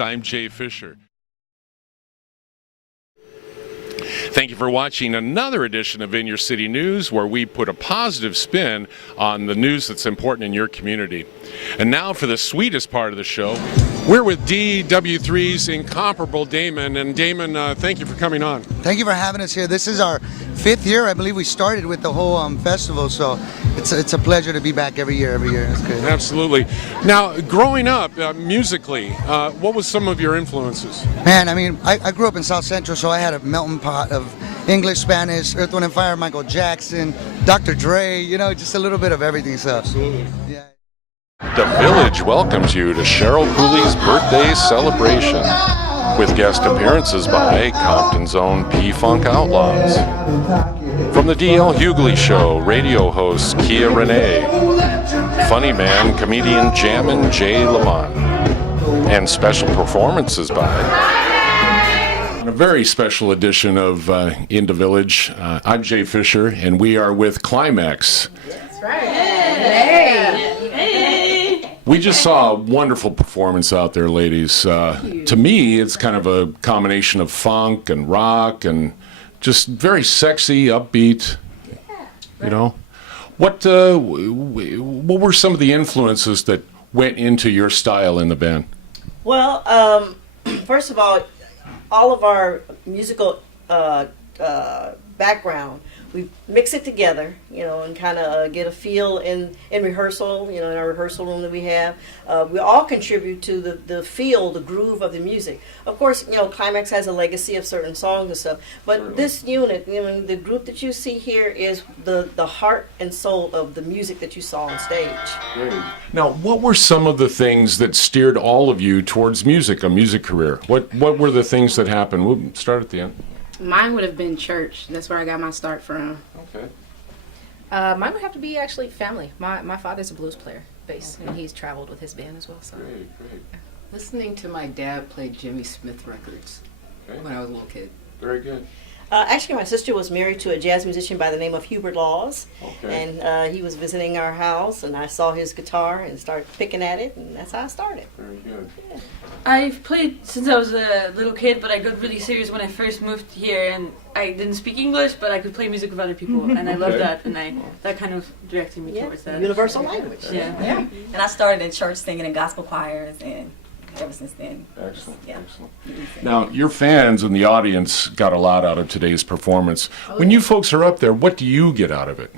I'm Jay Fisher. Thank you for watching another edition of In Your City News, where we put a positive spin on the news that's important in your community. And now for the sweetest part of the show, we're with DW3's incomparable Damon. And Damon, thank you for coming on. Thank you for having us here. This is our 5th year. I believe we started with the whole festival, so it's a pleasure to be back every year. It's good. Absolutely. Now, growing up musically, what was some of your influences? Man, I mean, I grew up in South Central, so I had a melting pot of English, Spanish, Earth, Wind & Fire, Michael Jackson, Dr. Dre, just a little bit of everything. So, absolutely. Yeah. The Village welcomes you to Cheryl Cooley's birthday celebration, with guest appearances by Compton's own P-Funk Outlaws. From the D.L. Hughley Show, radio host Kia Renee, funny man, comedian Jammin' Jay Lamont, and special performances by... A very special edition of In the Village. I'm Jay Fisher, and we are with Climax. That's right. Hey. We just saw a wonderful performance out there, ladies. To me, it's kind of a combination of funk and rock and just very sexy, upbeat. You know, what were some of the influences that went into your style in the band? Well, first of all of our musical background, we mix it together, and kind of get a feel in rehearsal, in our rehearsal room that we have. We all contribute to the feel, the groove of the music. Of course, Climax has a legacy of certain songs and stuff, but this unit, the group that you see here is the heart and soul of the music that you saw on stage. Great. Now, what were some of the things that steered all of you towards music, a music career? What were the things that happened? We'll start at the end. Mine would have been church. That's where I got my start from. Okay. Mine would have to be actually family. My father's a blues player, bass, and he's traveled with his band as well. So. Great. Listening to my dad play Jimmy Smith records when I was a little kid. Very good. Actually, my sister was married to a jazz musician by the name of Hubert Laws, and he was visiting our house, and I saw his guitar and started picking at it, and that's how I started. Very good. Yeah. I've played since I was a little kid, but I got really serious when I first moved here, and I didn't speak English, but I could play music with other people, and I loved that, and that kind of directed me towards that. Universal language. Yeah. And I started in church singing in gospel choirs, and ever since then. Excellent. Yeah. Excellent. Now, your fans in the audience got a lot out of today's performance. When you folks are up there, what do you get out of it?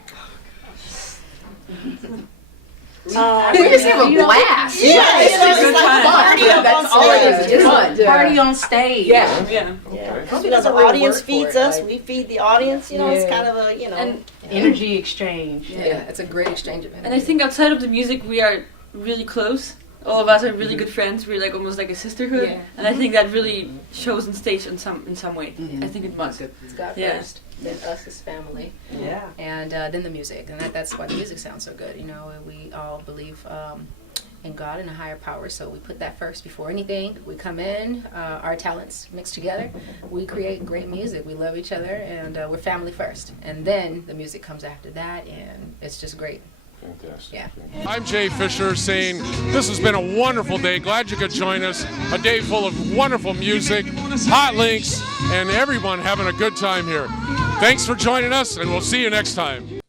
We just have a blast. It's just like fun. That's all it is. It's fun. Party on stage. Yeah. The audience feeds us. We feed the audience. It's kind of a And Energy exchange. Yeah, it's a great exchange of energy. And I think outside of the music, we are really close. All of us are really good friends. We're like almost like a sisterhood, and I think that really shows on stage in some way. I think it must. It's God first, then us as family, and then the music, and that's why the music sounds so good. We all believe in God and a higher power, so we put that first before anything. We come in, our talents mixed together, we create great music. We love each other, and we're family first, and then the music comes after that, and it's just great. Fantastic. Yeah. I'm Jay Fisher saying this has been a wonderful day. Glad you could join us. A day full of wonderful music, hot links, and everyone having a good time here. Thanks for joining us, and we'll see you next time.